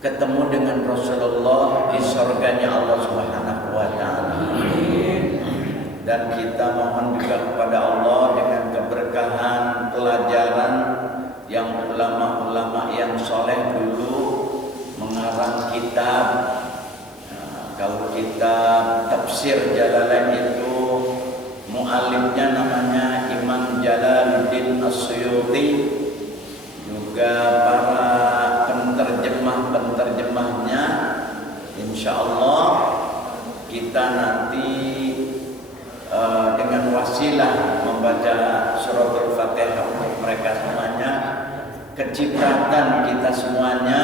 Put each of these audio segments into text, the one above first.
ketemu dengan Rasulullah di surganya Allah Subhanahu wa taala. Dan kita mohon juga kepada Allah dengan keberkahan pelajaran yang ulama-ulama yang soleh dulu mengarang kitab. Kalau kitab tafsir Jalalain itu mu'alifnya namanya Imam Jalaluddin As-Suyuti, juga para penterjemahnya. Insya Allah kita nanti dengan wasilah membaca suratul Fatihah untuk mereka semuanya, kecipratan kita semuanya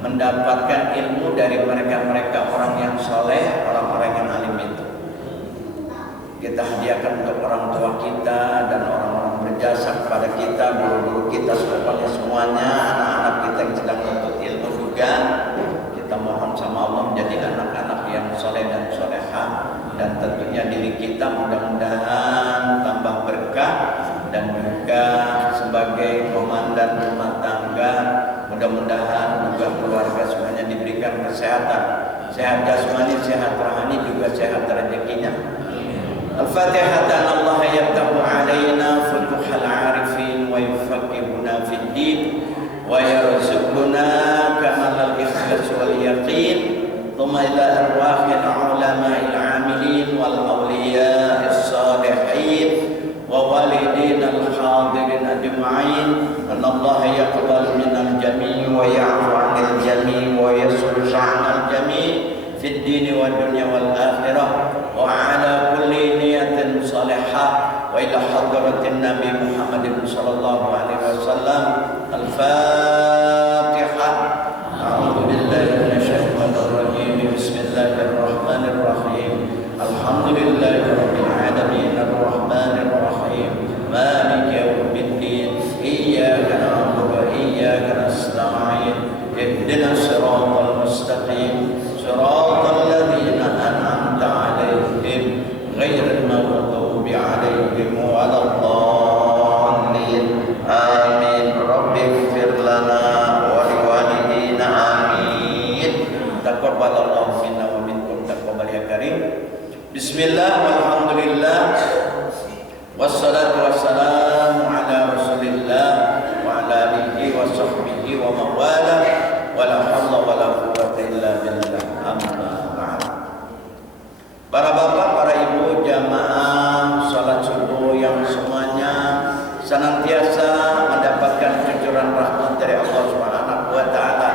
mendapatkan ilmu dari mereka-mereka orang yang soleh, orang-orang yang alim itu. Kita hadiahkan untuk orang tua kita dan orang-orang berjasa kepada kita, guru-guru kita, semuanya, anak-anak kita yang sedang menuntut ilmu juga. Kita mohon sama Allah menjadi anak-anak yang soleh dan solehah, dan tentunya diri kita mudah-mudahan tambah berkah, dan juga sebagai komandan rumah tangga mudah-mudahan juga keluarga semuanya diberikan kesehatan, sehat jasmani, sehat rohani, juga sehat rezekinya. Al-Fatihah. Allah yaftahu alaina futuhal arifin wa yufaqihuna fid din wa yarzuquna kamal al-ikhlas wal yaqin. Thumma ila arwahil ulama'il amilin wal awliya'is salihin wa walidina al-hadirin ajma'in. Allah yaqbal minal jami' wa ya'fu 'anil jami' wa yasluh 'anil jami' fid din wa dunya wal akhirah wa 'ala kulli niyatin salihah wa ila hadratin Nabi Muhammad sallallahu alaihi wasallam. Al-Fatihah. A'udzu billahi minasyaitonir rajim. Bismillahirrahmanir rahim. Alhamdulillahi rabbil alamin arrahmanir rahim maliki yaumiddin iyyaka na'budu wa iyyaka nasta'in ihdinas siratal mustaqim siratal ladzina an'amta 'alaihim ghairil maghdubi 'alaihim waladdallin. Amin. Rabbighfir lana wa liwalidina amin. Taqabbalallahu minna wa minkum taqabbal ya karim. Bismillah walhamdulillah wassalatu wassalamu ala rasulillah wa ala alihi wa sahbihi wa mawala wa la hawla wa la quwwata illa billah. Amma ba'd. Para bapak, para ibu, jamaah salat subuh yang semuanya senantiasa mendapatkan cucuran rahmat dari Allah Subhanahu wa taala.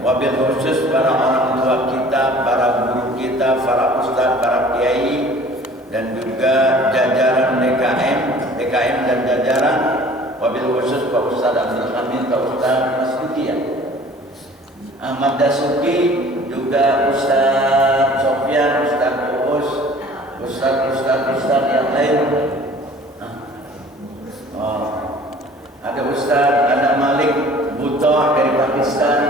Wabil khusus para orang tua kita, para guru kita, para ustaz, para kiai, dan juga jajaran DKM dan jajaran. Wabil khusus Pak Ustaz Abdul Hamid, Pak Ustaz Masduki, Ahmad Dasuki, juga Ustaz Sofyan, Ustaz Uus, Ustaz yang lain. Ada Ustaz, ada Malik Buto dari Pakistan,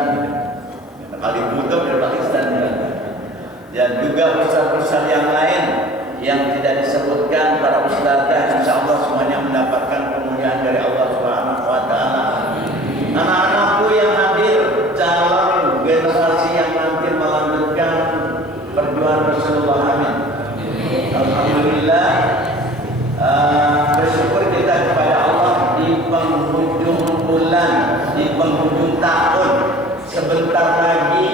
Malik Buto dari Pakistan, dan juga ustaz-ustaz yang lain yang tidak disebutkan, para ustazah, insya Allah semuanya mendapatkan kemuliaan dari Allah Subhanahu wa taala. Anak-anakku yang hadir, calon generasi yang nanti melanjutkan perjuangan Rasulullah, amin. Alhamdulillah, bersyukur kita kepada Allah di penghujung bulan, di penghujung tahun. Sebentar lagi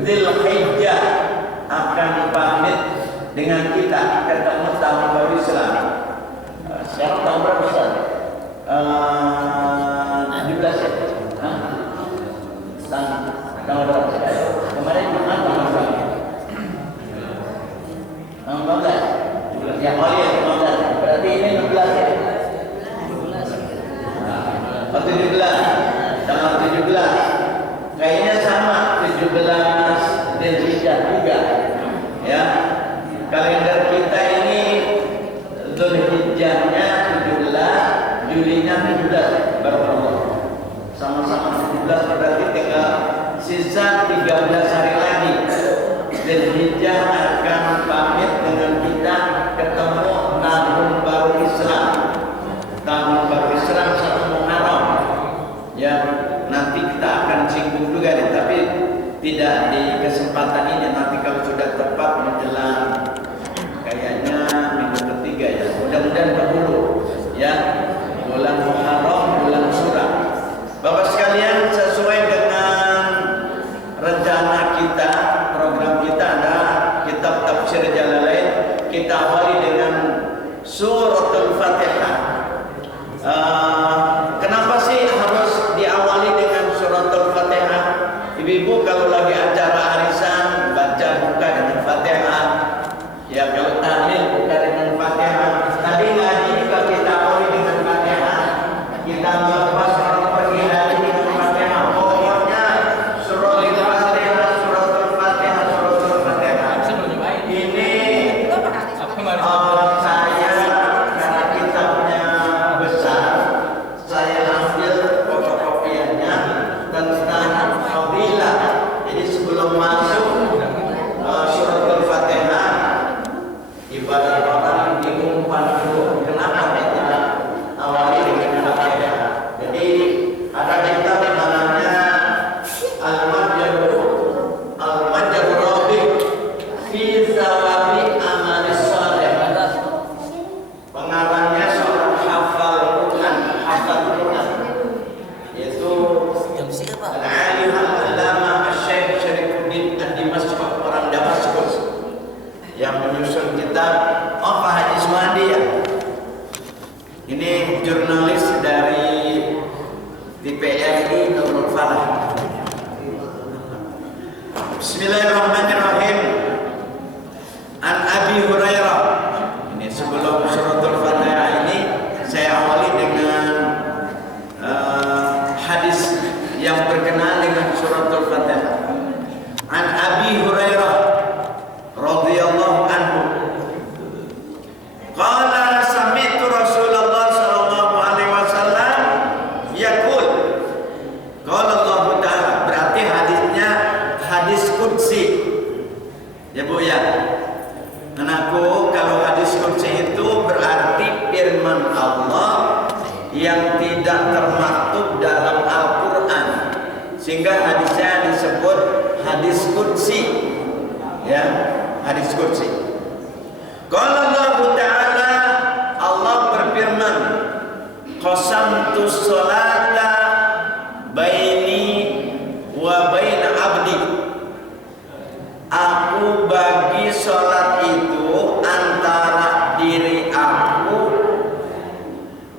Dzulhijjah akan pamit dengan kita ketemu tahun baru Islam. Sekarang tahun berapa Ustaz? 17 ya? Tahun berapa? Kemarin Jumat tanggal berapa? 15. Ya, oh iya 15. Berarti ini 16 ya? 17. Tanggal 17. Kayaknya sama 17 Dzulhijjah juga. Ya. Kalender kita ini Dzulhijjahnya 17, Julinya 17. Barakallah. Sama-sama 17, berarti tinggal sisa 13 hari lagi. Dzulhijjah akan pamit dengan kita, ketemu tahun baru Islam. Tahun baru Islam 1 Muharram. Ya, nanti kita akan singgung juga, tapi tidak di kesempatan ini, nanti kalau sudah tepat menjelang kayaknya minggu ketiga ya, mudah-mudahan keburu ya, bulan Muharram, bulan Syura. Bapak sekalian, sesuai dengan rencana kita, program kita ada kitab tafsir Jalalain, kita awali dengan suratul Fatihah. Kenapa sih harus diawali dengan suratul Fatihah? Ibu-ibu kalau lagi acara arisan baca buka dengan Fatihah. Ya kalau tahlil buka dengan Fatihah. Tadi ngaji juga kita awali dengan Fatihah. Kita lepas orang pergi hari dengan Fatihah. Pokoknya suratul Fatihah, suratul Fatihah, suratul Fatihah. Ini saya karena kitabnya besar, saya ambil fotokopiannya tentang fadilah. Jadi sebelum masuk suratul Fatihah, ibarat orang diumpan dulu kenapa kita awali dengan Fatihah. Jadi ada kitab namanya Al-Majjur Rabi fi Zawabi Amalis Saleh. Pengarangnya seorang hafal Quran, yaitu Al-Alim Al-Allamah Asy-Syaikh Syarifuddin Ad-Dimashqi, orang Damaskus, yang menyusun kitab Pak Haji Suwandi ya. Ini jurnalis dari TVRI Nurul Falah. Bismillahirrahmanirrahim. An Abi Hurairah. Ini sebelum suratul Fatihah ini saya awali dengan hadis yang berkenaan dengan suratul Fatihah. An Abi Hurairah radhiyallahu anhu. Qala sami'tu Rasulullah sallallahu alaihi wasallam yaqul. Qala Allah Ta'ala, berarti hadisnya hadis qudsi. Ya Bu ya. Anakku, kalau hadis qudsi itu berarti firman Allah yang tidak termaktub dalam Al-Qur'an. Sehingga hadisnya disebut hadis qudsi. Ya, hadis qudsi. Qala Allah Ta'ala, Allah berfirman, qasamtus sholata baini wa baina abdi. Aku bagi sholat itu antara diri aku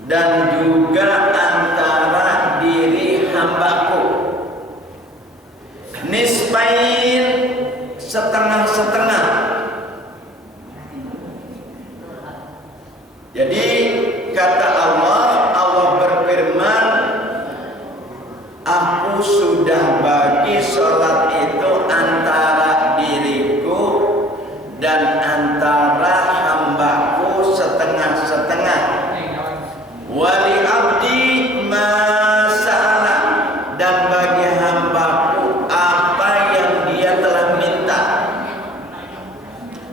dan juga antara diri hambaku. Nisbain, setengah-setengah. Jadi kata Allah, Allah berfirman, aku sudah bagi sholat itu antara diriku dan antara hambaku setengah-setengah. Wali abdi masa'ala, dan bagi hambaku apa yang dia telah minta.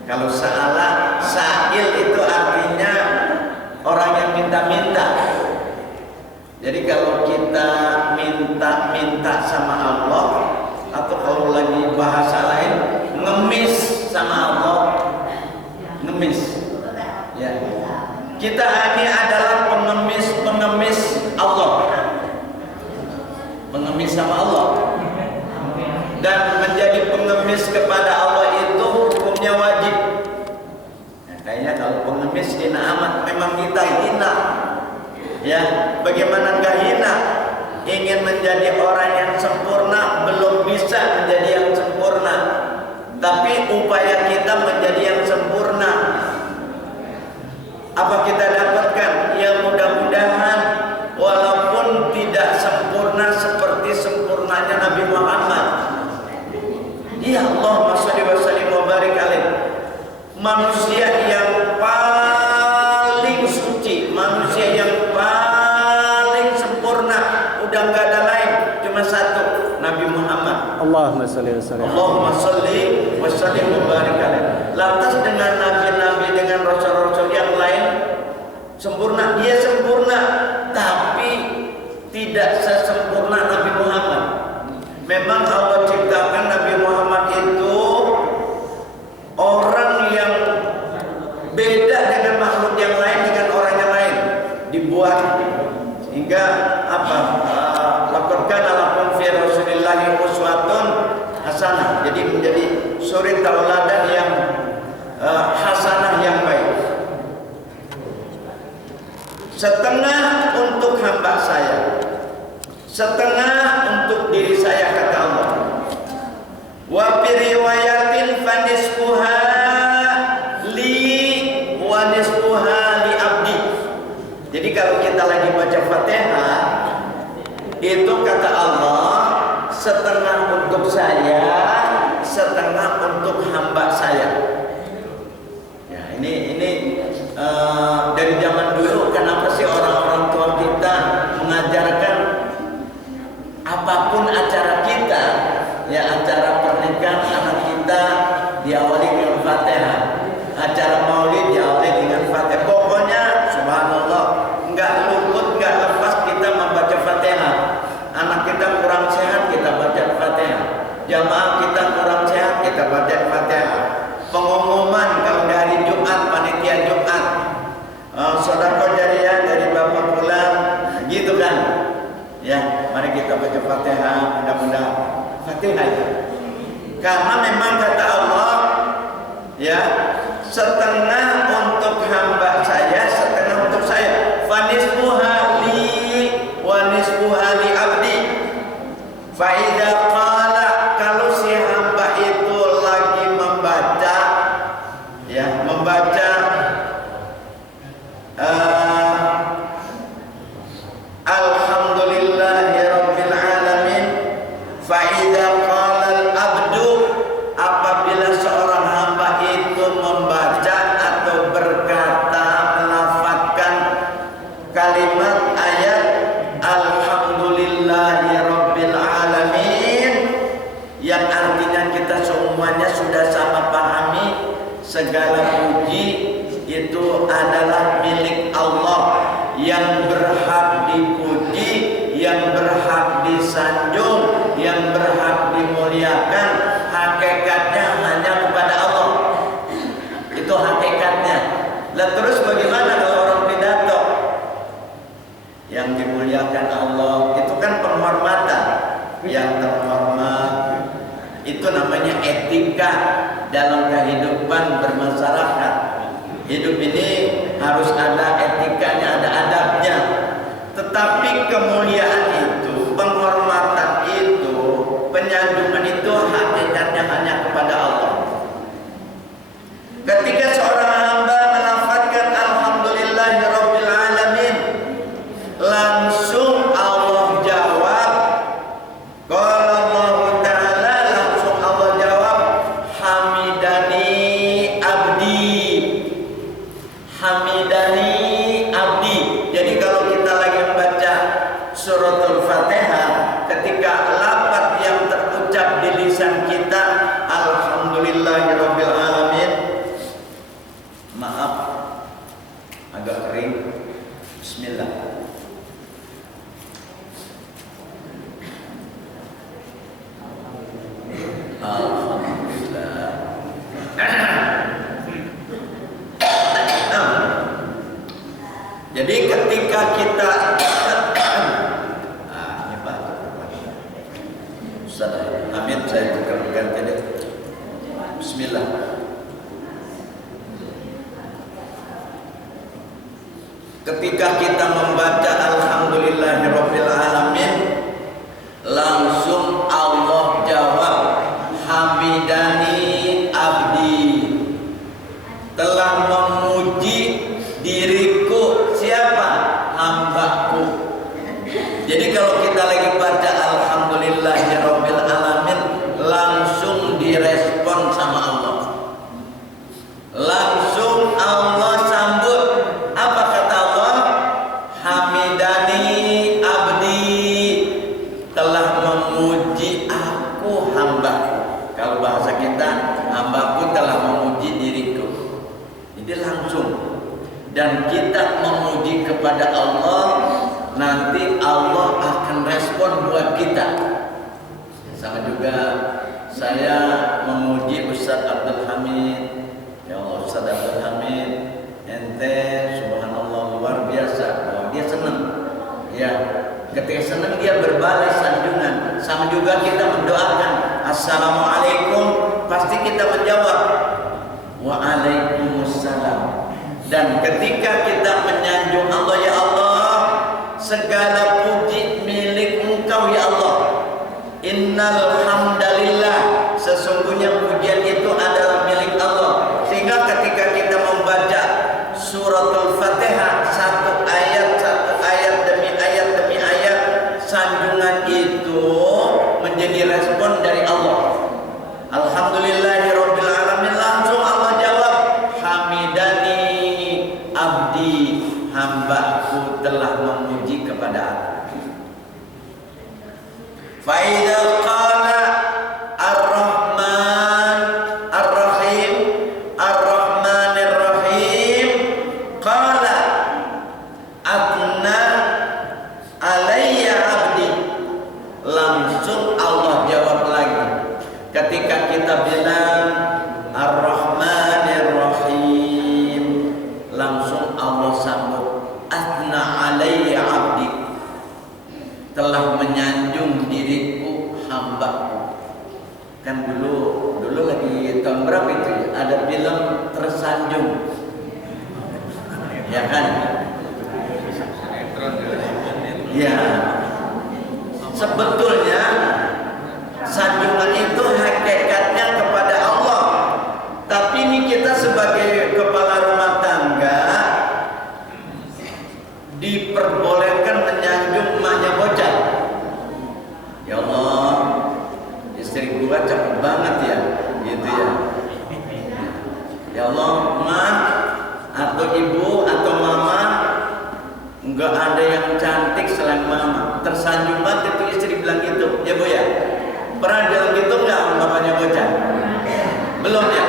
Kalau sa'ala, sa'il itu artinya orang yang minta-minta. Jadi kalau kita minta-minta sama Allah, atau kalau lagi bahasa lain, ngemis sama Allah, ngemis. Ya. Kita ini adalah pengemis Allah, pengemis sama Allah. Dan menjadi pengemis kepada Allah itu hukumnya wajib. Kayaknya kalau pengemis hina amat, memang kita hina. Ya, bagaimana enggak hina? Ingin menjadi orang yang sempurna, belum bisa menjadi yang sempurna. Tapi upaya kita menjadi yang sempurna. Apa kita dapatkan? Ya mudah-mudahan walaupun tidak sempurna seperti sempurnanya Nabi Muhammad. Ya Allahumma shalli wa sallim wa barik alaihi. Manusia yang paling suci, manusia yang paling sempurna, udah nggak ada lain, cuma satu, Nabi Muhammad. Allahumma shalli wa sallim. Allahumma shalli wa sallim wa barik alaihi. Lantas dengan nabi-nabi, dengan rasul-rasul yang lain sempurna, dia sempurna, tapi tidak sesempurna Nabi Muhammad. Memang Allah ciptakan Nabi jadi menjadi suri tauladan yang hasanah yang baik. Setengah untuk hamba saya, setengah untuk diri saya, kata Allah. Wa fi riwayatin fanisfuha li wa nisfuha li abdi. Jadi kalau kita lagi baca Fatihah, itu kata Allah, setengah untuk saya, setengah untuk hamba saya. Ya, ini dari zaman dulu, kenapa sih orang-orang tua kita mengajarkan apapun acara kita, ya acara pernikahan anak kita diawali dengan Fatihah, acara maulid diawali dengan Fatihah. Pokoknya subhanallah, nggak luput, nggak lepas kita membaca Fatihah. Anak kita kurang sehat, kita baca Fatihah. Jamaah kita kurang sehat, kita baca Fatihah. Pengumuman kalau dari Jumat, panitia Jumat, sedekah jariyah dari Bapak pulang, gitu kan? Ya, mari kita baca Fatihah, mudah-mudahan Fatihah ya. Karena memang kata Allah, ya, setengah untuk hamba saya, setengah untuk saya. Fanisfuha li wa nisfuha li abdi. Fa idza qala, kalau si hamba itu lagi membaca, ya, membaca alhamdulillahi rabbil alamin. Fa idza qala al abdu, apabila seorang hamba itu membaca atau berkata, melafazkan kalimat ayat alhamdulillahi rabbil alamin, yang artinya kita semuanya sudah sama pahami, segala puji itu adalah milik Allah, yang berhak dipuji, yang berhak disanjung, yang berhak dimuliakan, hakikatnya hanya kepada Allah. Itu hakikatnya. Lah terus bagaimana kalau orang pidato? Yang dimuliakan Allah itu kan penghormatan, yang terhormat. Itu namanya etika dalam kehidupan bermasyarakat. Hidup ini harus ada etikanya, ada adabnya. Tetapi kemuliaan itu, penghormatan itu, penyanjungan itu hakikatnya hanya kepada Allah. Ketika seorang hamba melafazkan alhamdulillahi rabbil alamin, langsung Allah jawab, qala Allah Ta'ala, langsung Allah jawab, hamidani abdi. Hamidani abdi. Jadi kalau kita lagi membaca suratul Fatihah, ketika lafaz yang terucap di lisan kita alhamdulillahirabbil alamin, maaf agak kering, bismillah. Alhamdulillah. Jadi ketika kita ini Pak Ustaz Amin, saya bukan deh. Bismillah. Ketika kita membaca alhamdulillahirabbil alamin, langsung Allah jawab, hamidani abdi, telah memuji diriku. Siapa? Hambaku. Jadi kalau kita lagi baca alhamdulillahirabbil alamin, langsung direspon sama Allah. Langsung Allah sambut. Apa kata Allah? Hamidani abdi, telah memuji aku hambaku. Kalau bahasa kita, hambaku telah memuji diriku. Jadi langsung. Dan kita memuji kepada Allah, nanti Allah akan respon buat kita. Sama juga saya memuji Ustaz Abdul Hamid. Ya Allah, Ustaz Abdul Hamid, ente subhanallah luar biasa. Oh, dia senang. Ya, ketika senang dia berbalas sanjungan. Sama juga kita mendoakan Assalamualaikum, pasti kita menjawab Waalaikumsalam. Dan ketika kita menyanjung Allah, ya Allah, segala puji milik Engkau ya Allah. Innal hamdalillah, sesungguhnya pujian itu adalah milik Allah. Sehingga ketika kita membaca suratul Fatihah satu ayat demi ayat, sanjungan itu menjadi respon dari Allah. Alhamdulillahirabbil alamin, langsung Allah jawab, hamidani abdi, hambaku telah memuji kepada aku. Fa idza qala ar-rahman ar-rahim ar-rahmanir rahim qala atna alayya abdi, langsung Allah jawab lagi. Ketika kita bilang ar-rahmanir rahim, langsung Allah sambut atna alayya abdi, telah menyanjung diriku hambaku. Kan dulu lagi tahun berapa itu ya? Ada film tersanjung, ya kan? Ya, sebetulnya sanjungan itu hakikatnya kepada Allah. Tapi ini kita sebagai kepala rumah tangga diperbolehkan menyanjung emaknya bocah. Ya Allah, istri gua cakep banget ya, gitu ya. Ya Allah, ma atau ibu atau mama, enggak ada yang cantik selain mama. Tersanjung banget itu istri bilang gitu, ya Bu ya. Pernah bilang gitu enggak bapaknya bocah? Belum ya?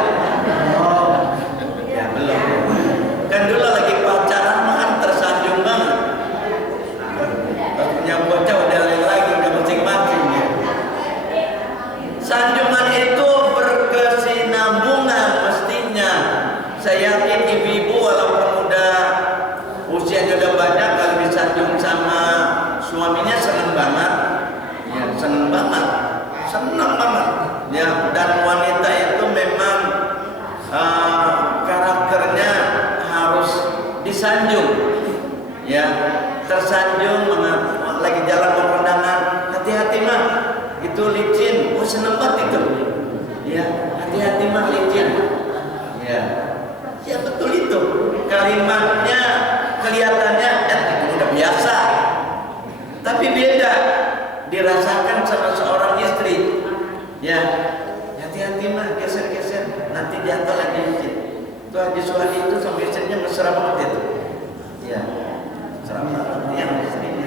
Oh, ya belum. Kan dulu lagi pacaran kan tersanjung banget. Punya bocah udah lagi udah masing-masing ya. Sanjungan itu berkesinambungan mestinya. Saya yakin ibu-ibu walaupun udah usianya udah banyak, kalau disanjung sama suaminya seneng banget. Ya, seneng banget. Ya, dan wanita itu memang karakternya harus disanjung. Ya, tersanjung lagi jalan pemandangan, hati-hati mah, itu licin. Oh, seneng banget itu. Ya, hati-hati mah licin. Ya, ya betul itu. Kalimatnya kelihatannya itu udah biasa, tapi beda dirasakan sama seorang istri. Ya, hati-hati mah, geser-geser, nanti jatuh lagi licin. Itu Haji Suhadi itu sama istrinya mesra banget itu. Ya, mesra banget yang istrinya.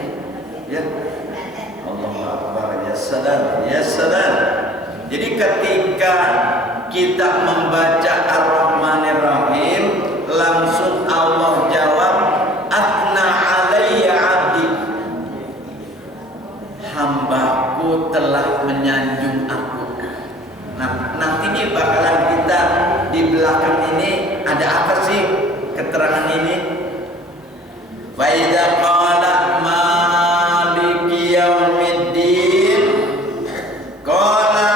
Ya, Allahu Akbar, ya salam, ya salam. Jadi ketika kita membaca Ar-Rahmanir Rahim, langsung Allah jawab atna alayya abdi, hambaku telah menyanjung aku. Nah, nanti nih bakalan kita di belakang ini ada apa sih keterangan ini? Fa idza qala maliki yaumiddin qala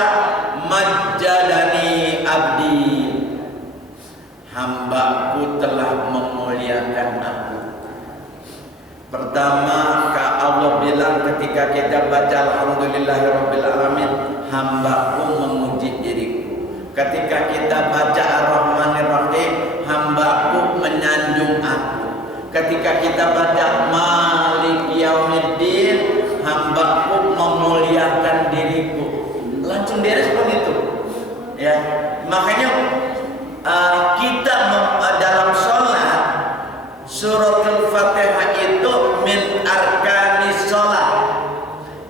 majjadani abdi, hambaku telah memuliakan aku. Pertama, Allah bilang ketika kita baca alhamdulillahirabbil alamin, hambaku memuji diriku. Ketika kita baca ar-rahmanir rahim, hambaku menyanjung aku. Ketika kita baca malik yaumiddin, hambaku memuliakan diriku. Langsung direspon itu. Ya, makanya kita dalam sholat, suratul Fatihah itu min arkanis sholat,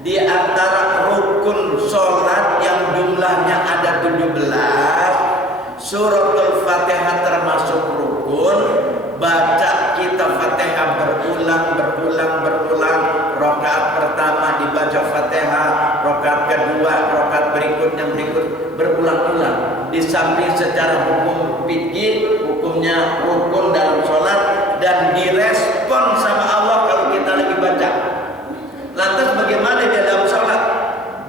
di antara rukun sholat yang jumlahnya ada 17. Suratul Fatihah termasuk rukun. Baca kita Fatihah berulang. Rakaat pertama dibaca Fatihah, rakaat kedua, rakaat berikutnya berulang-ulang. Di samping secara hukum fikih, hukumnya rukun dalam sholat, dan direspon sama Allah kalau kita lagi baca. Lantas bagaimana di dalam sholat?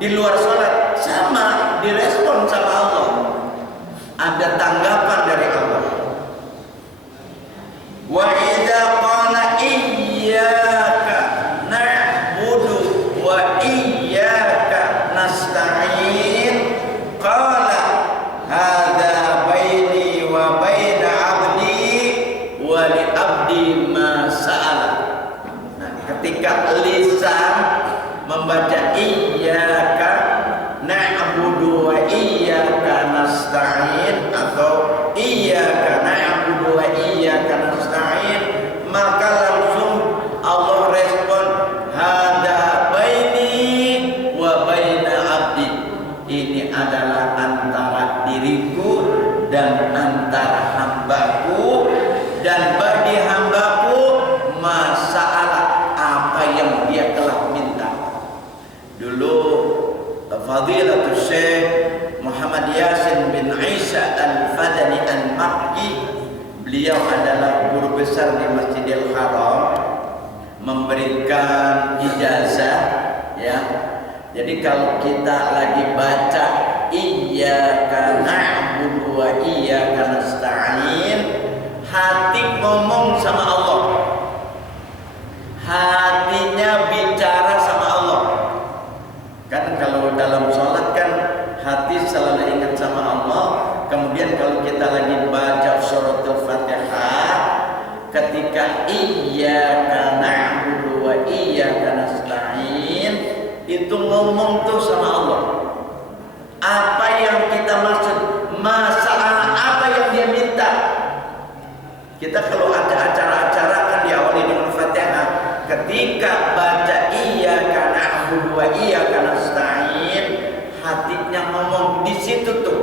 Di luar sholat sama direspon sama Allah. Ada tanggapan dari Allah. Wa idza qala iyyaka na'budu wa iyyaka nasta'in qala hadza baini wa baina 'abdi wa li 'abdi ma sa'ala. Nah, ketika lisan membaca iyyaka na'budu wa iyyaka nasta'in atau iyyaka na'budu wa iyyaka nasta'in, maka langsung Allah respon hada baini wa baina 'abdi. Ini adalah antara diriku dan antara hambaku, dan bagi hambaku masalah apa yang dia telah minta. Dulu Fadilatul Syekh Muhammad Yasin bin Isa Al-Fadani Al-Makki, beliau adalah guru besar di Masjidil Haram, memberikan ijazah, ya. Jadi kalau kita lagi baca iyyaka na'budu wa iyyaka nasta'in, hati ngomong sama Allah, hatinya bicara sama Allah. Kan kalau dalam sholat kan hati selalu ingat sama Allah. Kemudian kalau kita lagi baca suratul Fatihah, ketika iyyaka na'budu wa iyyaka nasta'in, itu ngomong tuh sama Allah. Apa yang kita maksud, masalah apa yang dia minta. Kita kalau ada acara-acara kan diawali dengan Fatihah. Ketika baca iyyaka na'budu wa iyyaka nasta'in, hatinya ngomong di situ tuh.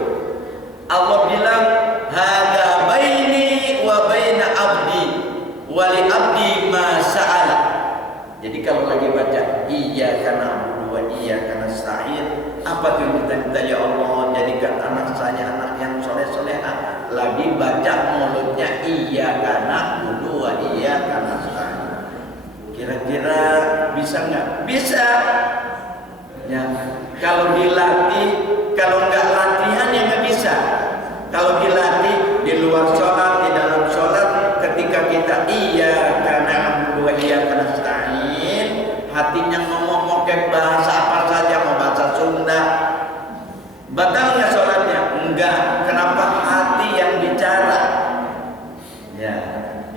Allah bilang hada baini wa baina 'abdi wa li 'abdi ma sa'ala. Jadi kalau lagi baca iyyaka na'budu wa iyyaka nasta'in, apa tuh kita minta, ya Allah jadikan anak saya anak yang soleh-soleha. Lagi baca mulutnya iyyaka na'budu wa iyyaka nasta'in. Kira-kira bisa nggak? Bisa. Ya, kalau dilatih, kalau nggak latihan ya nggak bisa. Kalau dilatih di luar sholat, di dalam sholat, ketika kita iyyaka na'budu wa iyyaka nasta'in, hatinya ngomong mau kayak bahasa apa saja, mau bahasa Sunda, batal nggak sholatnya? Enggak. Kenapa? Hati yang bicara. Ya,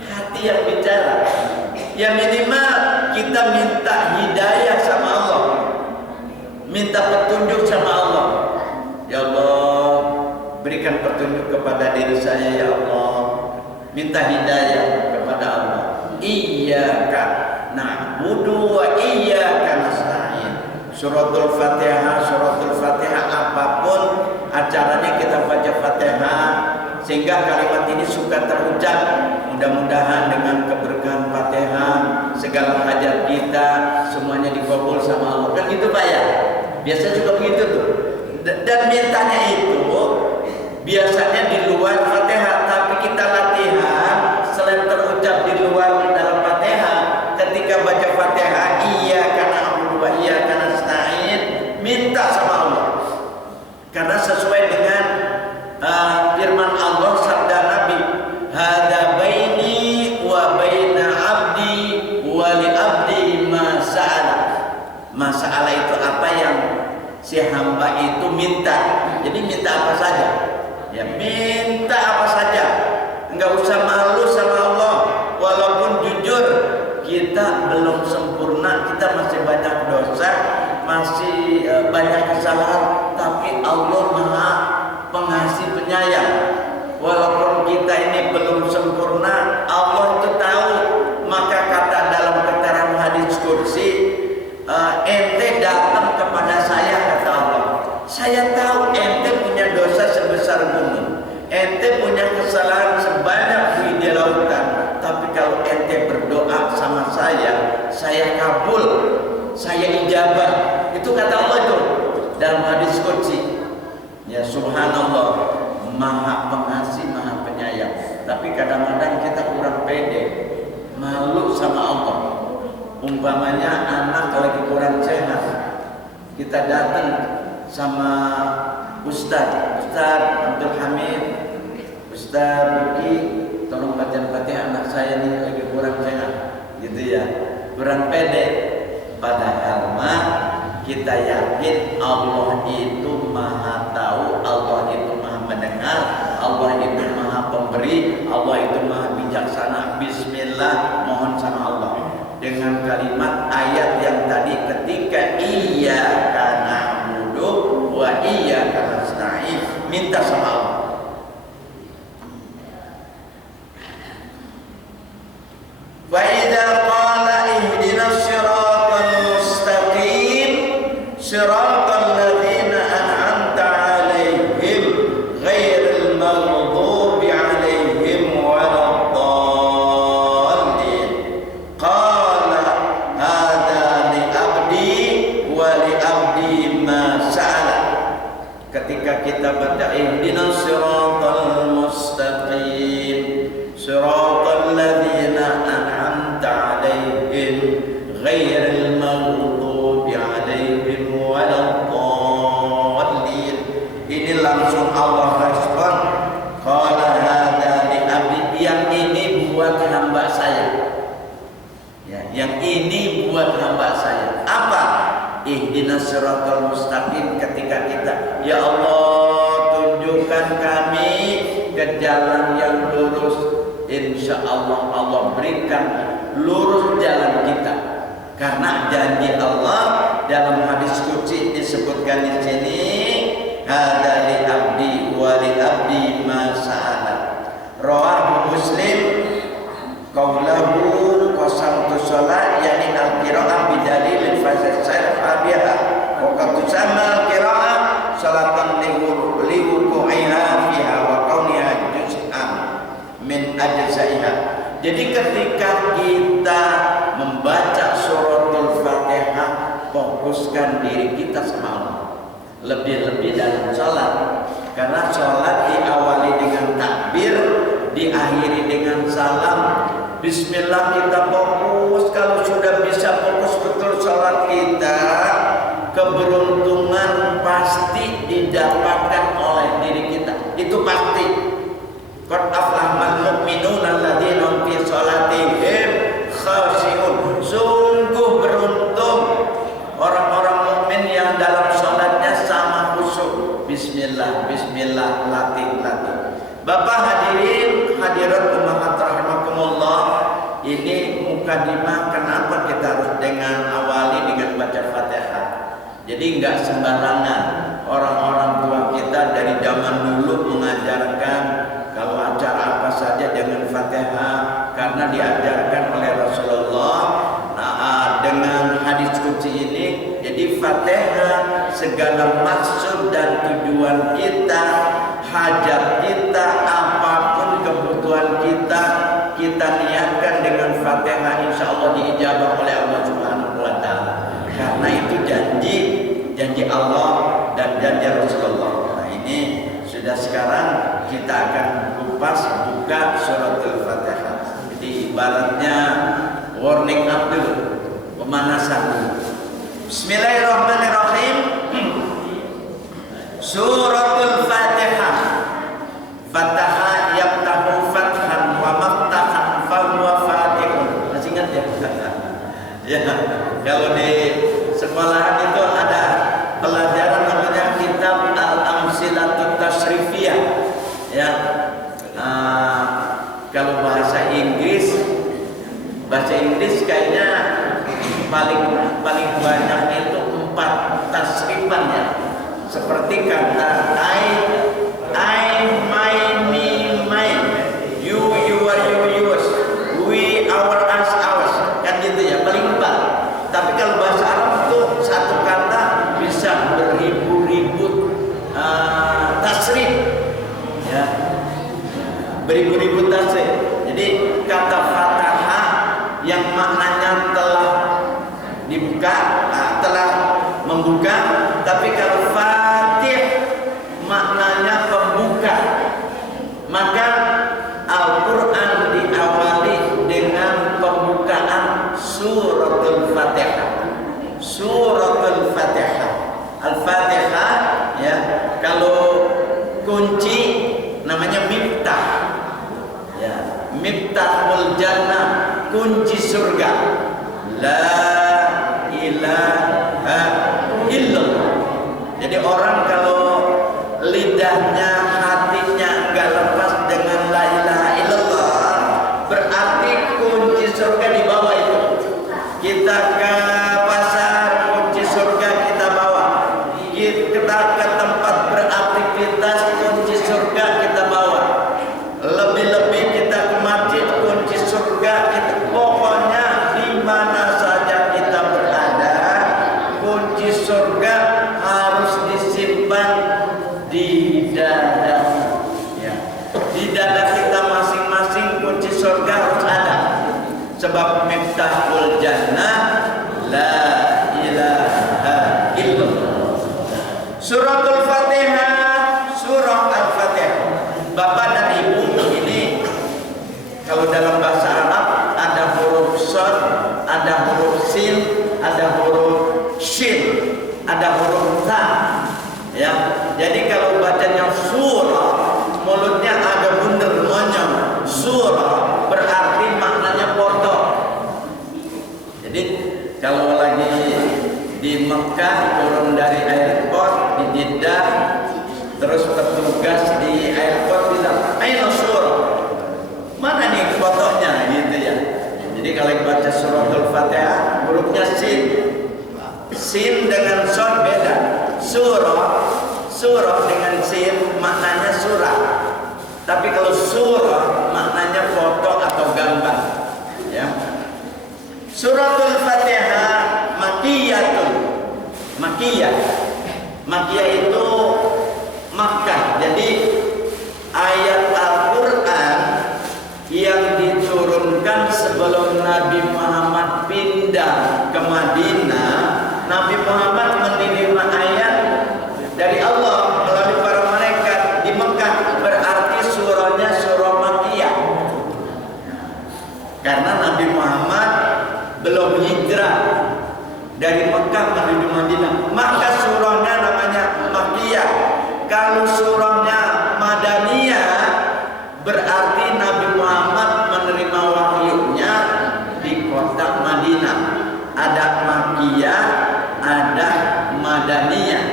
hati yang bicara. Ya minimal kita minta hidayah sama Allah, minta petunjuk sama Allah. Ya Allah, berikan petunjuk kepada diri saya ya Allah. Minta hidayah kepada Allah. Iyyaka na'budu wa iyyaka nasta'in. Suratul Fatihah apapun acaranya kita baca Fatihah sehingga kalimat ini suka terucap. Mudah-mudahan dengan keberkahan Fatihah segala hajat kita semuanya dikabul sama Allah. Kan gitu Pak ya? Biasa juga begitu tuh. Dan mintanya itu biasanya di luar Fatihah, tapi kita latihan selain terucap di luar dalam Fatihah, ketika baca Fatihah iyyaka na'budu wa iyyaka nasta'in, minta sama Allah. Karena sesuai dengan firman Allah, sabda Nabi, hada baini wa baina 'abdi wa li 'abdi ma sa'ala. Masalah itu apa yang si hamba itu minta. Jadi minta apa saja. Ya minta apa saja. Enggak usah malu sama Allah. Walaupun jujur kita belum sempurna, kita masih banyak dosa, masih banyak kesalahan, tapi Allah Maha Pengasih Penyayang. Walaupun kita ini belum sempurna, Allah itu tahu. Maka kata dalam keterangan hadis kursi, ente datang kepada saya, kata Allah, saya tahu ente punya dosa sebesar gunung, ente punya kesalahan sebanyak bumi di lautan, tapi kalau ente berdoa sama saya kabul, saya ijabah. Itu kata Allah itu dalam hadis kursi. Ya subhanallah, Maha Pengasih, Maha Penyayang. Tapi kadang-kadang kita kurang pede, malu sama Allah. Umpamanya anak lagi kurang sehat, kita datang sama Ustaz Abdul Hamid, Ustaz Buki, tolong bacaan Fatihah anak saya nih lagi kurang sehat, gitu ya, kurang pede. Padahal mah kita yakin Allah itu maha tahu, Allah itu maha mendengar, Allah itu maha pemberi, Allah itu maha bijaksana. Bismillah, mohon sama Allah dengan kalimat ayat yang tadi, ketika iyyaka na'budu wa iyyaka nasta'in, minta sama Allah. Wa idza qala ihdinas siratal mustaqim siratal ladzina an'amta 'alaihim ghairil maghdubi 'alaihim waladdallin. Qala hadza li 'abdi wa li 'abdi ma sa'ala. Ketika kita baca ihdinas siratal mustaqim siratal ladzina an'amta 'alaihim ghairil maghdubi 'alaihim waladdallin. Ini langsung Allah respon, qala hadza li 'abdi, yang ini buat hamba saya. Ya, yang ini buat hamba saya. Apa? Ihdinas siratal mustaqim, ketika kita, ya Allah tunjukkan kami ke jalan yang lurus. Insya Allah Allah berikan lurus jalan kita, karena janji Allah dalam hadis qudsi disebutkan di sini, hadza li abdi wa li abdi ma sa'ala. Rawahu Muslim qaulahu qasamtu shalah, yani al-qira'ah bidalil fasal biha wa qad tusamma al-qira'ah salatan liwuqu'iha fiha wa kauniha juz'an min ajzaiha. Jadi ketika kita membaca suratul Fatihah, fokuskan diri kita sama Allah, lebih-lebih dalam sholat, karena sholat diawali dengan takbir, diakhiri dengan salam. Bismillah, kita fokus. Kalau sudah bisa fokus betul sholat kita, keberuntungan pasti didapatkan oleh diri kita, itu pasti. Qad aflaha al-mu'minuna alladzina hum fi sholatihim khashi'un. Sungguh beruntung orang-orang mukmin yang dalam sholatnya sama khusyuk. Bismillah, bismillah, latih. Bapak hadirin, hadirat ummahat rahimakumullah, ini mukadimah kenapa kita harus dengan awali dengan baca Fatihah. Jadi enggak sembarangan. Orang-orang tua kita dari zaman dulu mengajarkan kalau acara apa saja dengan Fatihah, karena diajarkan oleh Rasulullah. Nah, dengan hadis qudsi ini, jadi Fatihah segala maksud dan tujuan kita, hajat kita, apapun kebutuhan kita, kita niatkan dengan Fatihah, insya Allah diijabah oleh Allah Subhanahu wa Ta'ala. Karena itu janji Allah dan janji Rasulullah. Nah, ini sudah, sekarang kita akan kupas buka suratul Fatihah. Jadi ibaratnya warning up dulu, pemanasan dulu. Bismillahirrahmanirrahim. Suratul Fatihah. Fataha yaftahu fathan wa maftahan fa huwa fatihun. Masih ingat ya? Ya, kalau di sekolahan itu ada pelajaran namanya kitab Al-Amsilatut Tasrifiyah. Ya. Kalau bahasa Inggris kayaknya paling banyak itu 4 tasrifan ya. Seperti kata I, my, me, mine, you, your, yours, we, our, us, ours, kan gitu ya, paling 4. Tapi kalau bahasa Arab itu satu kata bisa beribu-ribu tasrif, ya, beribu-ribu tasrif. Jadi kata Fatihah yang maknanya telah dibuka, telah membuka, tapi kalau Fatih kunci surga. La ilaha illallah. Jadi orang kalau lidahnya, hatinya enggak lepas dengan la ilaha illallah, berarti kunci surga di bawah itu. Kita ke pasar, kunci surga kita bawa. Kita ke tempat beraktivitas, kunci surga kita bawa. Lebih-lebih kita ke masjid, kunci surga kita. Pokoknya di mana saja kita berada, kunci surga harus disimpan di dada. Ya. Di dada kita masing-masing kunci surga harus ada. Sebab miftahul jannah la ilaha illallah. Suratul Fatihah, surah Al-Fatihah. Bapak dan Ibu, ini kalau dalam bahasa Arab ada huruf shad, ada huruf sin, ada huruf shin, ada huruf ta. Ya, jadi kalau bacanya surah, mulutnya agak bundar monyong. Surah berarti maknanya foto. Jadi kalau lagi di Mekah turun dari airport di Jeddah, terus petugas di airport bilang, "Ayo surah." Mana nih fotonya gitu ya. Jadi kalau baca suratul Fatihah hurufnya sin. Sin dengan shad beda. Surah dengan sin maknanya surah. Tapi kalau surah maknanya foto atau gambar. Ya. Suratul Fatihah Makkiyatun. Makkiyah itu Makkah. Jadi ayat Al-Quran yang diturunkan sebelum Nabi Muhammad pindah ke Madinah, Nabi Muhammad menerima ayat dari Allah melalui para malaikat di Mekah, berarti surahnya surah Makkiyah. Karena Nabi Muhammad belum hijrah dari Mekah menuju Madinah, maka surahnya namanya Makkiyah. Kalau surahnya Madaniyah, berarti Nabi Muhammad menerima wahyunya di kota Madinah. Ada Makkiyah, ada Madaniyah.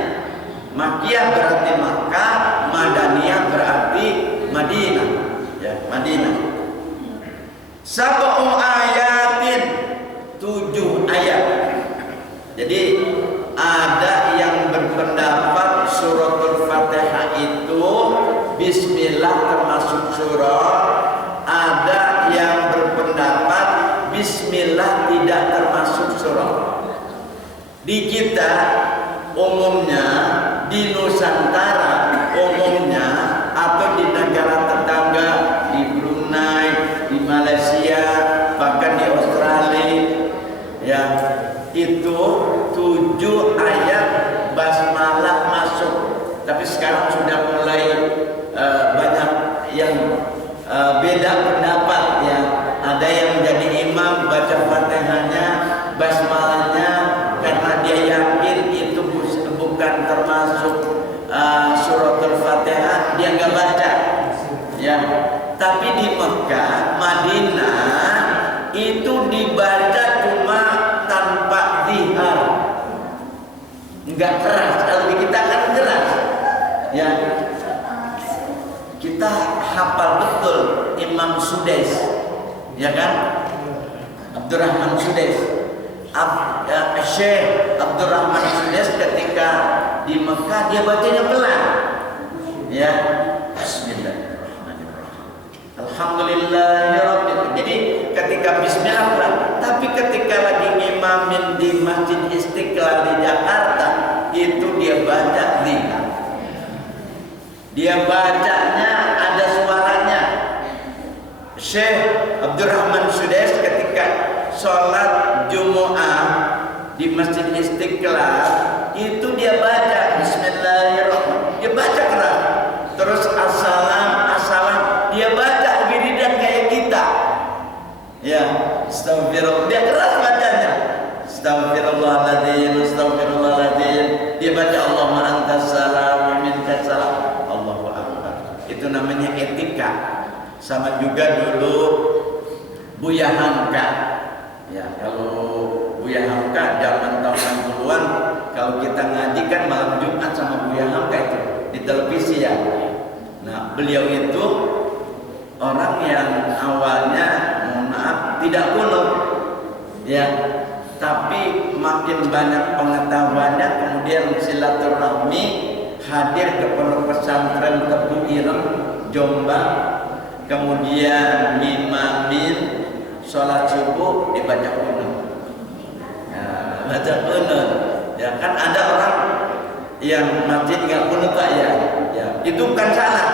Makkiyah berarti Makkah, Madaniyah berarti Madinah. Ya, Madinah. Sab'u ayatin, 7 ayat. Jadi ada yang berpendapat suratul Fatihah itu bismillah termasuk surah. Ada yang berpendapat bismillah tidak termasuk surah. Di kita umumnya, di Nusantara umumnya, atau di negara tetangga, di Brunei, di Malaysia, bahkan di Australia, ya, itu 7 ayat basmalah masuk. Tapi sekarang sudah mulai banyak yang beda pendapat, ya. Ada yang menjadi imam baca Fatihahnya, basmalahnya, karena dia yakin itu bukan termasuk suratul Fatihah, dia nggak baca. Ya, tapi di Mekah, Madinah itu dibaca cuma tanpa zihar, nggak keras. Kalau di kita kan keras, ya. Kita hafal betul Imam Sudais, ya kan? Abdurrahman Sudais, Syekh Abdurrahman Sudais ketika di Mekah dia bacanya pelan, ya. Bismillahirrahmanirrahim. Alhamdulillahirabbil. Jadi ketika bismillah pelan, tapi ketika lagi ngimamin di Masjid Istiqlal di Jakarta, itu dia baca zikir. Dia bacanya ada suaranya. Syekh Abdurrahman Sudais ketika sholat Jumu'ah di Masjid Istiqlal itu dia baca Bismillahirrahmanirrahim. Dia baca keras. Terus assalam, dia baca wiridan kayak kita. Ya, astagfirullah. Dia keras bacanya. Astagfirullahaladzim, astagfirullahaladzim. Dia baca Allahumma antas salam wa minkas salam. Allahu akbar. Itu namanya etika. Sama juga dulu Buya Hamka. Ya, kalau Buya Hamka zaman tahun 60-an, kalau kita ngaji kan malam Jumat sama Buya Hamka itu di televisi ya. Nah, beliau itu orang yang awalnya, mohon maaf, tidak kunut, ya, tapi makin banyak pengetahuannya, kemudian silaturahmi, hadir ke pondok pesantren Tebu Ireng, Jombang, kemudian ngimamin sholat subuh dibaca kunut. Nah, baca kunut, ya kan ada orang yang masjid nggak kunut Pak ya, itu bukan salah.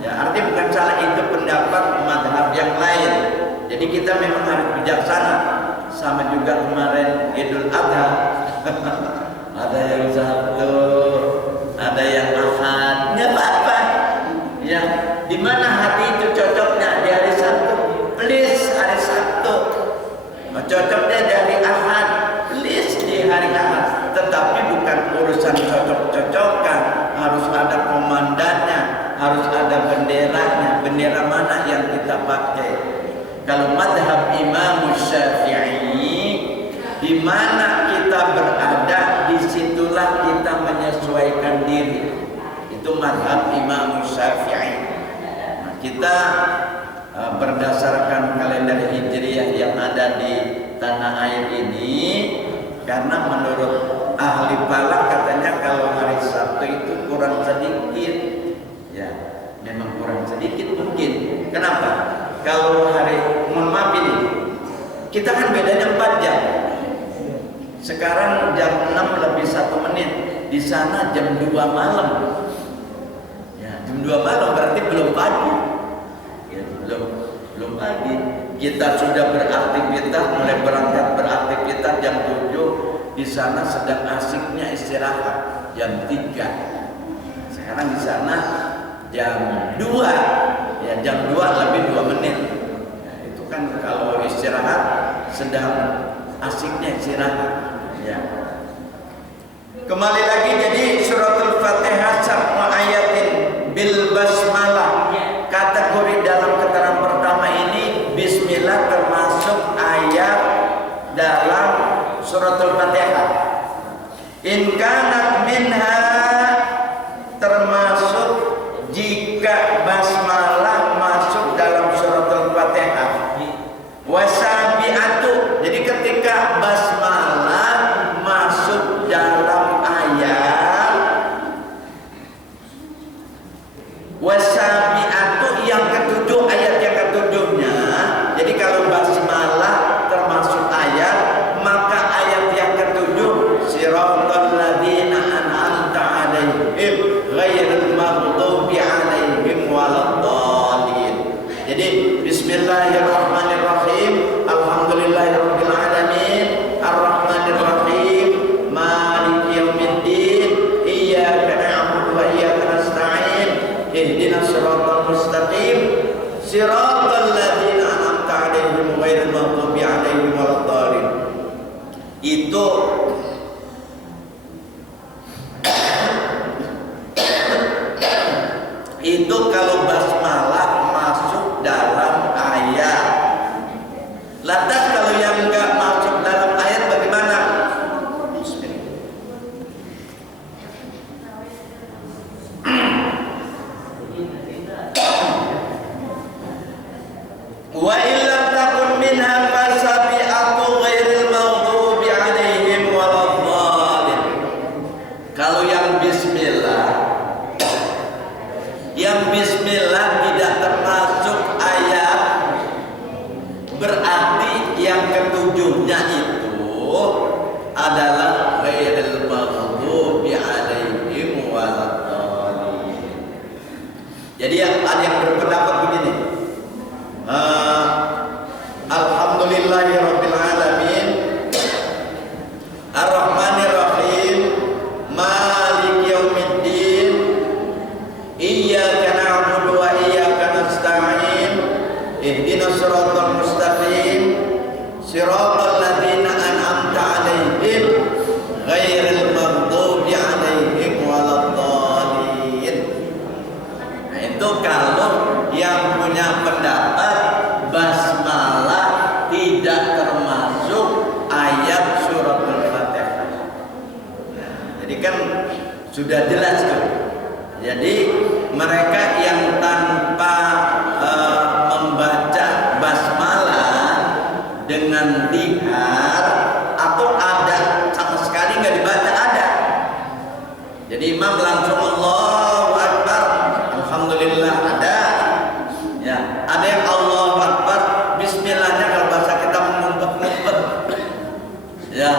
Ya, artinya bukan salah, itu pendapat mazhab yang lain. Jadi kita memang harus bijaksana. Sama juga kemarin Idul Adha, ada yang Sabtu, ada yang Ahad, nggak apa-apa. Ya, di mana hati itu cocoknya di hari Sabtu, please hari Sabtu. Cocoknya di hari Ahad, please di hari Ahad. Tetapi bukan urusan cocok-cocokan, harus ada komandannya, harus ada benderanya. Bendera mana yang kita pakai? Kalau madhab Imam Syafi'i, di mana kita berada, disitulah kita menyesuaikan diri. Itu madhab Imam Syafi'i. Nah, kita berdasarkan kalender Hijriah yang ada di tanah air ini, karena menurut ahli falak katanya kalau hari Sabtu itu kurang sedikit, ya, memang kurang sedikit mungkin. Kenapa? Kalau hari, mohon maaf ini, kita kan bedanya 4 jam. Sekarang jam 6 lebih 1 menit, di sana jam 2 malam. Ya, jam 2 malam berarti belum pagi. Ya, belum pagi. Kita sudah beraktivitas, mulai berangkat beraktivitas jam 7, di sana sedang asiknya istirahat jam 3. Sekarang di sana jam 2. Ya, jam 2 lebih 2 menit. Ya, itu kan kalau istirahat sedang asiknya istirahat. Ya. Kembali lagi, jadi suratul Fatihah sab'u ayatin bil basmalah. Kategori dalam keterangan pertama ini bismillah termasuk ayat dalam suratul Fatihah. In kanat minha, termasuk jika basmalah masuk dalam suratul Fatihah. Wasabi'atu, jadi ketika basmalah masuk dalam ayat, wasabi'atu yang ketujuh, ayat yang ketujuhnya. Jadi kalau basmalah termasuk ayat, maka ayat yang ketujuh siratal ladzina an'amta 'alaihim ghairil maghdubi 'alaihim waladdallin. Jadi bismillahirrahmanirrahim, alhamdulillahirabbil alamin, arrahmanirrahim, maliki yaumiddin, iyyaka na'budu wa iyyaka nasta'in, ihdinas siratal mustaqim, siratal ladzina an'amta 'alaihim ghairil maghdubi 'alaihim waladdallin. Itu kalau basmalah masuk dalam ayat. Lantas kalau yang enggak masuk dalam ayat bagaimana? Wa illam takun minha fasabi'atu ghairil maghdubi 'alaihim waladdallin. Kalau yang bismillah tidak termasuk ayat, berarti yang ketujuhnya itu adalah ghairil maghdubi 'alaihim waladdallin. Jadi ada yang berpendapat begini, alhamdulillahirabbil alamin, arrahmanirrahim, maliki yaumiddin, iyyaka na'budu wa iyyaka nasta'in, ihdinas siratal mustaqim, siratal ladzina an'amta 'alaihim ghairil maghdubi 'alaihim waladdallin. Nah, itu kalau yang punya pendapat basmalah Sudah jelas tuh. Jadi mereka yang tanpa membaca basmalah dengan lihar atau ada sama sekali nggak dibaca ada. Jadi imam langsung Allahu Akbar, alhamdulillah ada. Ya, ada yang Allahu Akbar, bismillahnya kalau bahasa kita mengumpet-ngumpet. Ya.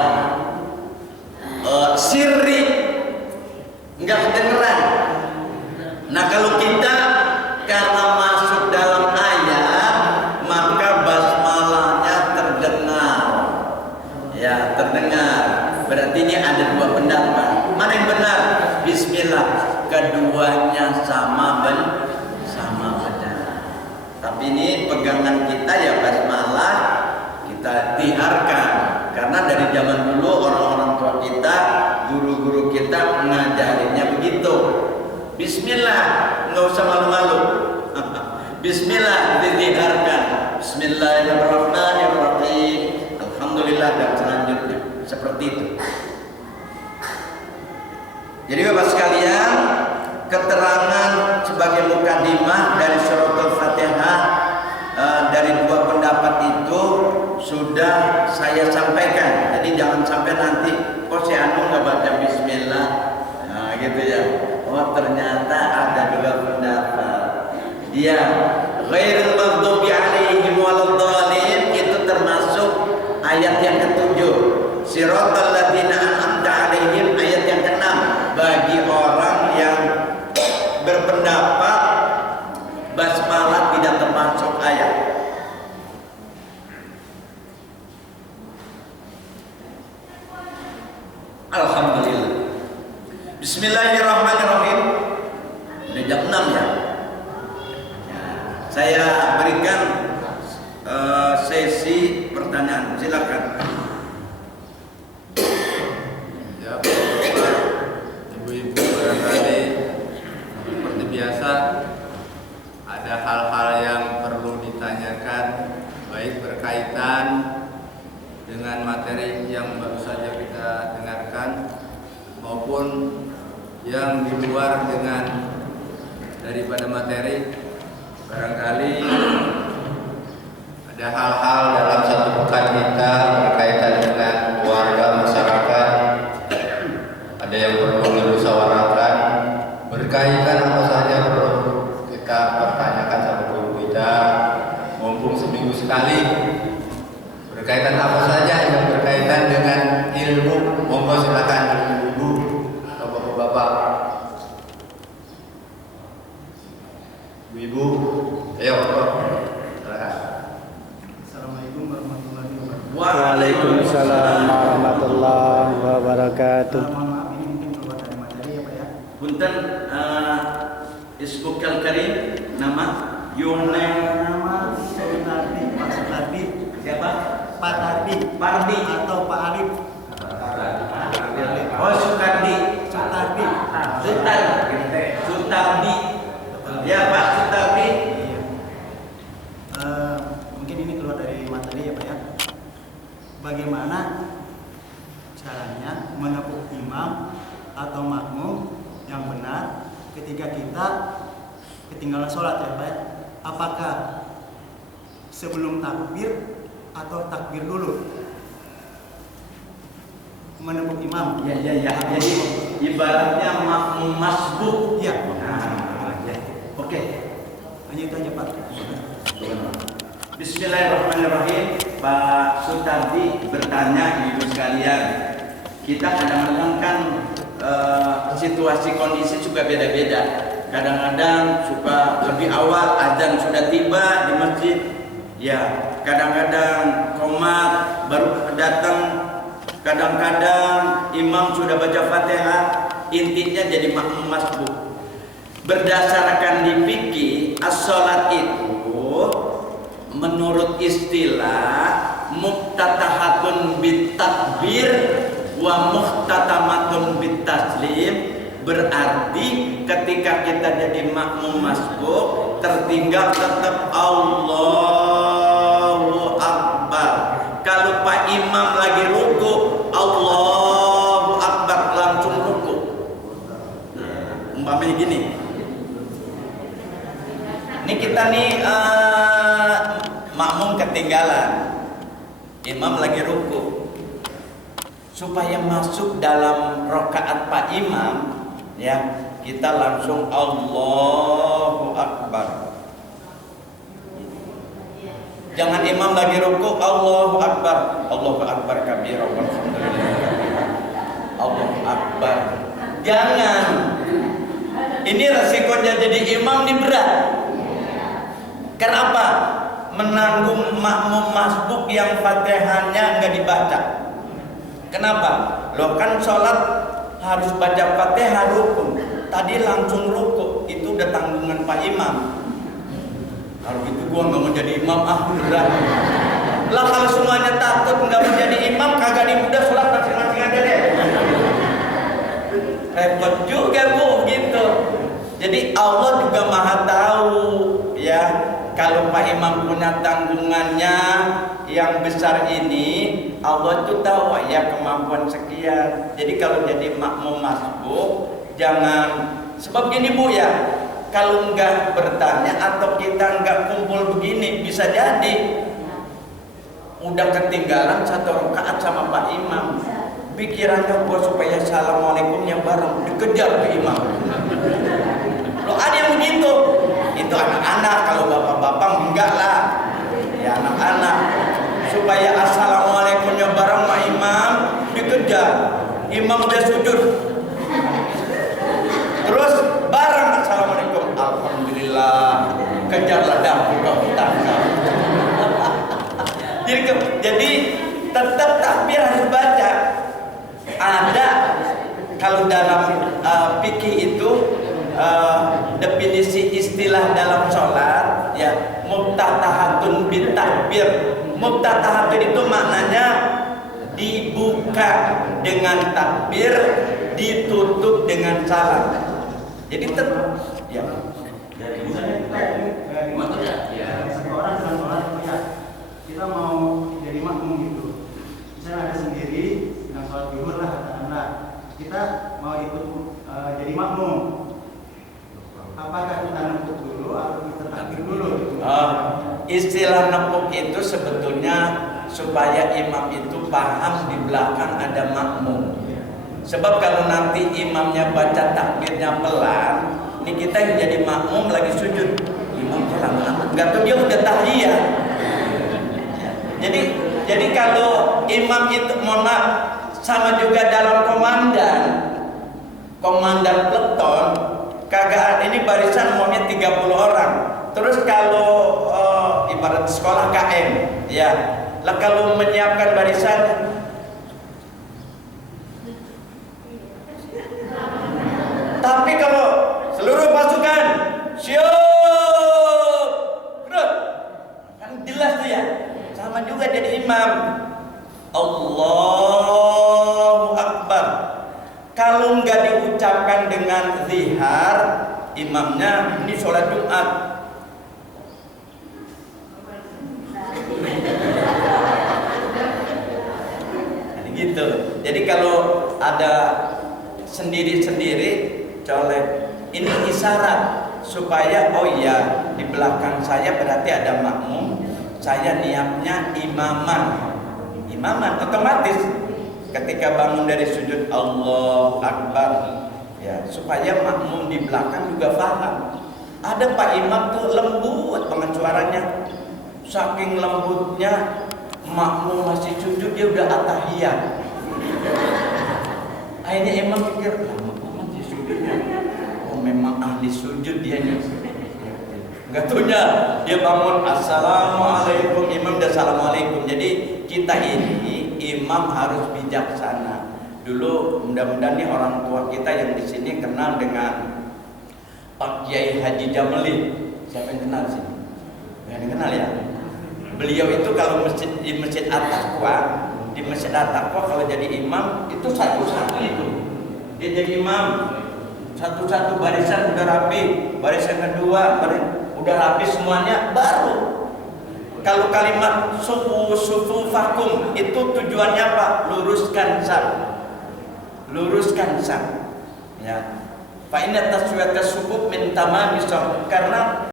Sirri nggak kedengeran. Nah kalau kita karena masuk dalam ayat maka basmalahnya terdengar, ya terdengar. Berarti ini ada dua pendapat. Mana yang benar? Bismillah. Keduanya sama benar. Tapi ini pegangan kita ya basmalah kita tiharkan. Karena dari zaman dulu orang-orang tua kita, guru-guru kita mengajarinnya begitu. Bismillah, nggak usah malu-malu. Bismillah ditiharkan. Bismillahirrahmanirrahim. Alhamdulillah dan selanjutnya seperti itu. Jadi Bapak sekalian, keterangan sebagai mukadimah dari suratul Fatihah dari dua pendapat itu sudah saya sampaikan. Jadi jangan sampai nanti kok si Anu nggak baca Bismillah, nah gitu ya. Oh ternyata ada dua pendapat. Dia ghairil maghdubi alaihim waladdallin itu termasuk ayat yang ketujuh. Siratal ladzina an'amta alaihim ayat yang keenam. Bagi orang yang berpendapat basmalah tidak termasuk ayat. Alhamdulillah. Bismillahirrahmanirrahim. Udah jam 6 ya. Saya berikan sesi pertanyaan. Silakan. Ya, ibu-ibu barangkali seperti biasa ada hal-hal yang perlu ditanyakan, baik berkaitan dengan materi yang baru saja kita dengarkan maupun yang di luar dengan daripada materi. Barangkali ada hal-hal dalam satu pekan kita berkaitan dengan keluarga masyarakat, ada yang perlu dimusyawarahkan berkaitan apa saja perlu kita pertanyakan sama guru kita, mumpung seminggu sekali. Berkaitan apa saja yang berkaitan dengan ilmu, monggo silakan ibu-ibu atau bapak-bapak. Ibu, ayo silakan. Assalamualaikum warahmatullahi wabarakatuh. Waalaikumsalam warahmatullahi wabarakatuh. Mohon maaf ini mungkin keluar dari materi ya Pak ya. Punten Isbukal Karim nama Yunen Nama Sutardi, Pak Sutardi. siapa? Pak Tardi. Pardi Atau Pak Arif. Oh Sutardi. Sutardi. Sutardi. Ya Pak Sutardi. Iya. Mungkin ini keluar dari materi ya Pak ya. Bagaimana caranya menepuk imam atau makmum yang benar ketika kita ketinggalan sholat ya Pak ya? Apakah sebelum takbir atau takbir dulu menepuk imam? Ya. Jadi ibaratnya makmum masbuk. Iya. Oke. Hanya itu aja Pak. Bismillahirrahmanirrahim. Pak Sutardi bertanya ibu sekalian. Kita kadang-kadang kan situasi kondisi juga beda-beda. Kadang-kadang suka lebih awal azan sudah tiba di masjid. Ya, kadang-kadang qomat baru datang. Kadang-kadang imam sudah baca Fatihah. Intinya jadi makmum masbuk. Berdasarkan di fikih, as-salat itu menurut istilah muftatahatun bitakbir wa muhtatamatun bitaslim, berarti ketika kita jadi makmum masbuk tertinggal tetap Allahu Akbar. Kalau Pak Imam lagi ruku, Allahu Akbar langsung ruku. umpamanya gini. Ini kita nih makmum ketinggalan. Imam lagi ruku. Supaya masuk dalam rakaat Pak Imam, ya, kita langsung Allahu Akbar. Jangan imam lagi ruku Allahu Akbar, Allahu Akbar kabira walhamdulillah. Allahu Akbar. Jangan. Ini resikonya jadi imam ini berat. Kenapa? Menanggung makmum masbuk yang Fatihahnya enggak dibaca. Kenapa? Loh kan sholat harus baca Fatihah rukun. Tadi langsung ruku, itu udah tanggungan Pak Imam. Kalau gitu gua nggak mau jadi imam berat. Lah kalau semuanya takut nggak mau jadi imam, kagak udah sholat masing-masing aja deh. Repot juga bu, gitu. Jadi Allah juga maha tahu, ya. Kalau Pak Imam punya tanggungannya yang besar ini, Allah tuh tahu ya kemampuan sekian. Jadi kalau jadi makmum masbuk, jangan sebab gini bu ya. Kalau enggak bertanya atau kita enggak kumpul begini, bisa jadi udah ketinggalan satu rakaat sama Pak Imam. Pikirannya buat supaya assalamualaikumnya bareng, dikejar ke imam. Loh ada yang begitu. Itu anak-anak, kalau bapak-bapak enggak lah. Ya anak-anak. Supaya assalamualaikumnya bareng Pak Imam, dikejar. Imam udah sujud. Terus bareng assalamualaikum, alhamdulillah, kejarlah dapur kau tangkap. Jadi tetap takbir harus baca. Ada kalau dalam fikih itu definisi istilah dalam sholat ya muftatahatun bitakbir. Muftatahatun itu maknanya dibuka dengan takbir, ditutup dengan salam. Jadi tetap ya. Satu orang dengan sholat ya kita mau jadi makmum gitu. Misalnya ada sendiri dengan sholat zuhur lah katakanlah. Kita mau ikut jadi makmum. Apakah kita nempuk dulu atau kita takbir dulu? Istilah nempuk itu sebetulnya supaya imam itu paham di belakang ada makmum. Sebab kalau nanti imamnya baca takbirnya pelan, ini kita yang jadi makmum lagi sujud, imam pelan amat, nggak tahu dia udah tahiyat. Jadi kalau imam itu mohon maaf, sama juga dalam komandan peleton, kagak ini barisan umumnya 30 orang. Terus kalau ibarat sekolah KM, ya, lah kalau menyiapkan barisan. Tapi kalau seluruh pasukan siap, kan jelas tuh ya. Sama juga jadi imam. Allahu Akbar. Kalau nggak diucapkan dengan zihar, imamnya ini sholat Jumat. Gitu. Jadi kalau ada sendiri-sendiri colek, ini isyarat supaya oh iya di belakang saya berarti ada makmum, saya niatnya imaman otomatis ketika bangun dari sujud Allahu Akbar ya, supaya makmum di belakang juga paham. Ada Pak Imam tuh lembut banget suaranya, saking lembutnya makmum masih sujud dia udah atahiyat. Akhirnya imam pikir memang ahli sujud dia nih. Enggak taunya dia bangun assalamualaikum, imam dan assalamualaikum. Jadi kita ini imam harus bijaksana. Dulu mudah-mudahan nih orang tua kita yang di sini kenal dengan Pak Kiai Haji Jamali. Siapa yang kenal sini? Yang kenal ya? Beliau itu kalau di Masjid At-Taqwa, kalau jadi imam itu satu-satu itu. Dia jadi imam satu-satu, barisan udah rapi, barisan kedua udah rapi semuanya, baru kalau kalimat sufu fakum itu tujuannya apa? Luruskan saf ya. Fa inna taswiyata sufuf min tamami shalah. Karena